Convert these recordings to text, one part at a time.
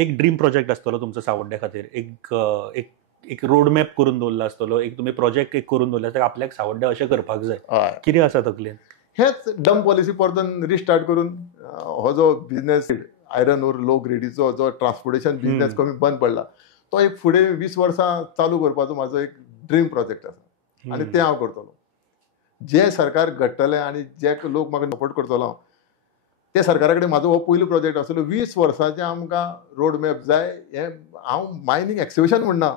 एक dream project आसतलो तुमचो सावड्ड्या खातीर, एक एक रोड मॅप करून दवरलो आसतलो, एक तुमी प्रोजेक्ट एक करून दवरलो आसता, आपल्याक सावड्ड्या अशें करपाक जाय. हय, कितें आसा तकलेन? हेच डम पॉलिसी परतून रिस्टार्ट करून हो जो बिझनेस आयरन ओर लो ग्रेडीचो जो ट्रान्सपोर्टेशन बिझनेस कमी बंद पडला तो एक फुडें 20 वर्सां चालू करपाचो म्हाजो एक ड्रीम प्रोजेक्ट आसा आनी तें हांव करतलो. जे सरकार घडटले आनी जे लोक म्हाका सपोर्ट करतलो ते सरकारा कडेन म्हाजो हो पयलो प्रोजेक्ट आसलो. 20 वर्सांचे आमकां रोड मॅप जाय. हे हांव मायनींग एक्सिबिशन म्हणना,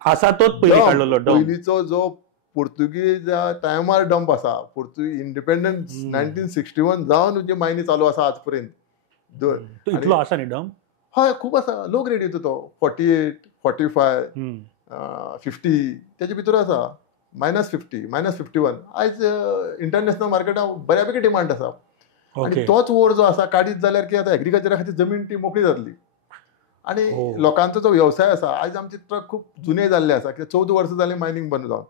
आसा तोच पयलीं काडलेलो डम. पयलींचो जो पुर्तुगीज टायमार डंप आसा, पुर्तुगीज इंडिपेंडन्स 1961 जावन जे मायनी चालू आसा आज पर्यंत. तो इतलो आसा न्ही डम? हय, खूब आसा. लो ग्रेडीचो तो 48, 45, 50 तेजे भितर आसा. -50, -51 आयज इंटरनॅशनल मार्केटांत बऱ्यापैकी डिमांड आसा. आनी तोच वोड जो आसा काडीत जाल्यार की आतां एग्रीकल्चरा खातीर जमीन ती मोकळी जातली. आनी लोकांचो जो व्यवसाय आसा, आयज आमचे ट्रक खूब जुने जाल्ले आसा, कित्याक 14 वर्सां जालीं मायनींग बंद जावन.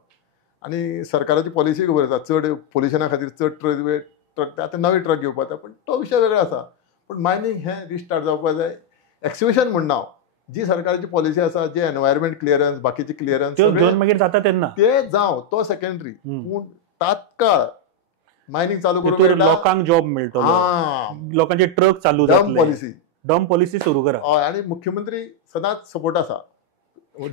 आनी सरकाराची पॉलिसी खबर आसा, चड पोल्युशना खातीर चड ट्रक आतां नवे ट्रक घेवपाक जाता, पूण तो विशय वेगळो आसा. पूण मायनींग हें रिस्टार्ट जावपाक जाय. एक्सिबिशन म्हणना हांव, जी सरकाराची पॉलिसी आसा, जे एनवायरमेंट क्लियरन्स, बाकीचे क्लियरन्स मागीर जाता तेन्ना ते जावं, तो सेकंडरी. पूण तात्काळ मायनींग चालू करून लोकांक जॉब मेळटलो, लोकांचे ट्रक चालू जातले. डम पॉलिसी सुरू करा. हय, आनी मुख्यमंत्री सदांच सपोर्ट आसा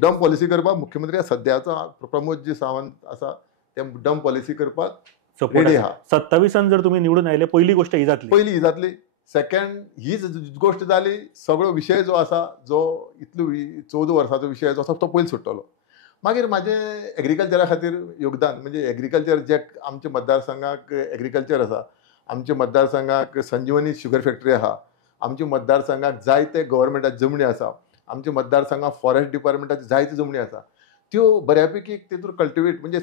डम पॉलिसी करपाक. मुख्यमंत्री सद्याचो प्रमोदजी सावंत आसा, ते डम पॉलिसी करपाक रेडी आहा. 27 जर तुमी निवडून आयले पयली गोष्ट ही जातली. पयली ही जातली. सेकंड हीच गोष्ट जाली, सगळो विशय जो आसा, जो इतलो 14 वर्साचो विशय जो आसा तो पयलीं सुट्टलो. मागीर म्हाजें एग्रीकल्चरा खातीर योगदान म्हणजे एग्रीकल्चर जे आमच्या मतदारसंघाक एग्रीकल्चर आसा, आमच्या मतदारसंघाक संजीवनी शुगर फॅक्टरी आहा, आमच्या मतदारसंघाक जायते गव्हर्मेंटाच्यो जमनी आसा, आमच्या मतदारसंघाक फॉरेस्ट डिपार्टमेंटाच्यो जायत्यो जमनी आसा, त्यो बऱ्यापैकी तेतूर कल्टिवेट म्हणजे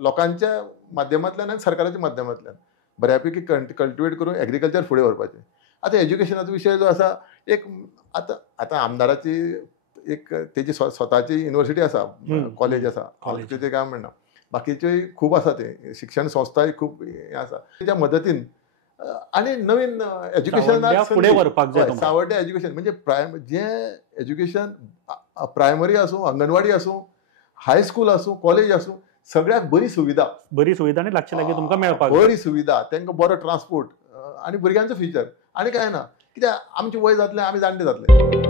लोकांच्या माध्यमांतल्यान आनी सरकाराच्या माध्यमांतल्यान बऱ्यापैकी कल्टिवेट करून एग्रीकल्चर फुडें व्हरपाचें. आतां एज्युकेशनाचो विशय जो आसा, एक आतां आमदाराची एक तेजी स्वताची युनिवर्सिटी आसा, कॉलेज आसा, तेजें काय म्हणना, बाकीच्योय खूब आसा. ते शिक्षण संस्थाय खूब हें आसा. तेज्या मदतीन आनी नवीन एज्युकेशनाक फुडें व्हरपाक जाय. सावड्ड्या एज्युकेशन म्हणजे जें एज्युकेशन प्रायमरी आसूं, अंगणवाडी आसूं, हायस्कूल आसूं, कॉलेज आसूं, सगळ्याक बरी सुविधा आनी लागचे लागीं तुमकां मेळपाक बरी सुविधा, तांकां बरो ट्रान्सपोर्ट आनी भुरग्यांचो फ्युचर. आनी कांय ना, कित्याक आमचें वय जातलें, आमी जाणटे जातले.